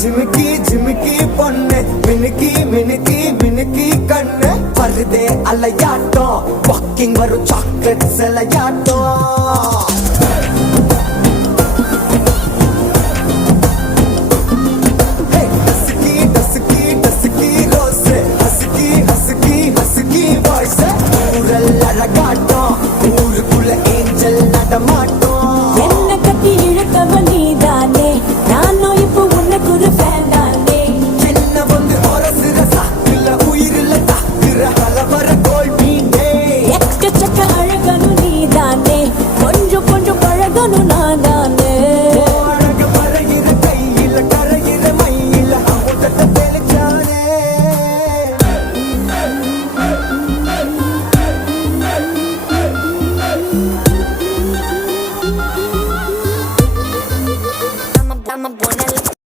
ஜிமிக்கி ஜிமிக்கி பொண்ணு மினுக்கி மினுக்கி மினுக்கி கண்ணு வருதே அலையாட்டம் வாக்கிங் வரும் சாக்லேட் சிலையாட்டம்